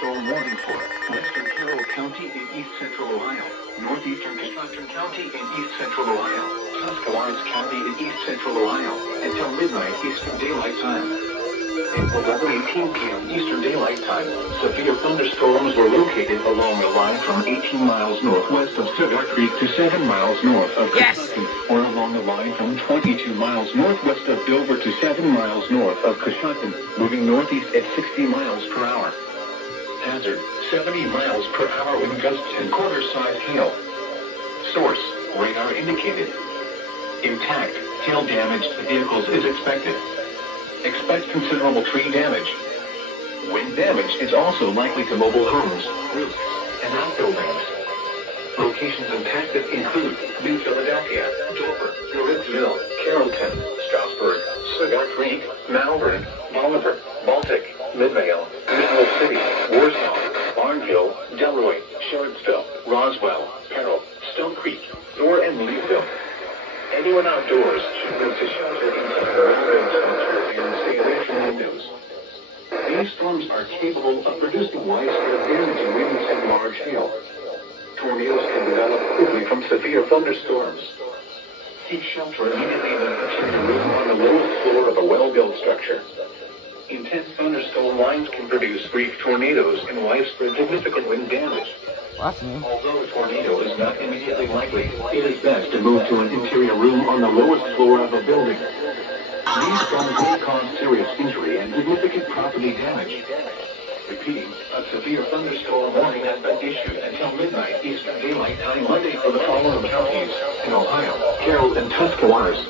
thunderstorm warning for western Carroll County in east central Ohio, northeastern Coshocton County in east central Ohio, Tuscarawas County in east central Ohio, until midnight Eastern Daylight Time. At 11:18 p.m. Eastern Daylight Time, severe thunderstorms were located along the line from 18 miles northwest of Cigar Creek to 7 miles north of Coshocton, or along the line from 22 miles northwest of Dover to 7 miles north of Coshocton, moving northeast at 60 miles per hour. Hazard, 70 miles per hour wind gusts and quarter-sized hail. Source, radar indicated. Intact, hail damage to vehicles is expected. Expect considerable tree damage. Wind damage is also likely to mobile homes, roofs, and outbuildings. Locations impacted include New Philadelphia, Dover, Louisville, Carrollton, Strasburg, Cigar Creek, Malvern, Bolivar, Baltic, Midvale, Mineral City, Warsaw, Barnhill, Delroy, Sherridsville, Roswell, Peril, Stone Creek, Thor, and Leesville. Anyone outdoors should move to shelter inside the railroad structure and stay away from windows. These storms are capable of producing widespread damage in winds and large hail. Tornadoes can develop quickly from severe thunderstorms. Seek shelter immediately in an interior room on the lowest floor of a well-built structure. Intense thunderstorm lines can produce brief tornadoes and widespread significant wind damage. Although a tornado is not immediately likely, it is best to move to an interior room on the lowest floor of a building. These storms may cause serious injury and significant property damage. Repeating, a severe thunderstorm warning has been issued until midnight Eastern Daylight Time Monday for the following counties in Ohio: Carroll and Tuscarawas,